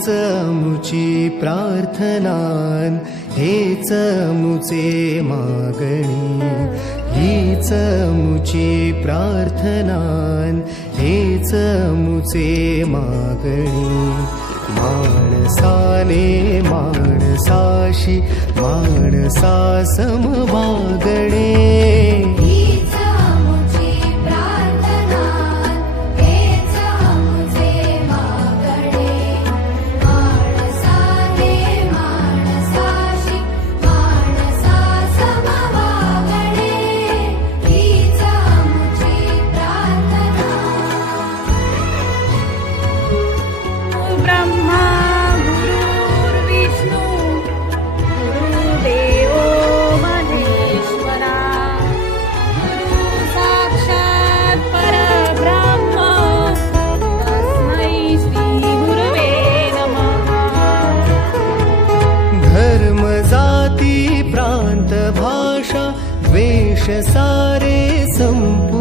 हीच मुची प्रार्थनान, हेच मुचे मागणी. हीच मुची प्रार्थनान, हेच मुचे मागणी. माणसाने माणसाशी माणसा सम वागणे. ब्रह्मा गुरुर्विष्णू गुरुदेवो महेश्वरा, गुरु साक्षात् परब्रह्म, तस्मै श्री गुरवे नमः. धर्म जाती प्रांत भाषा द्वेष सारे संपू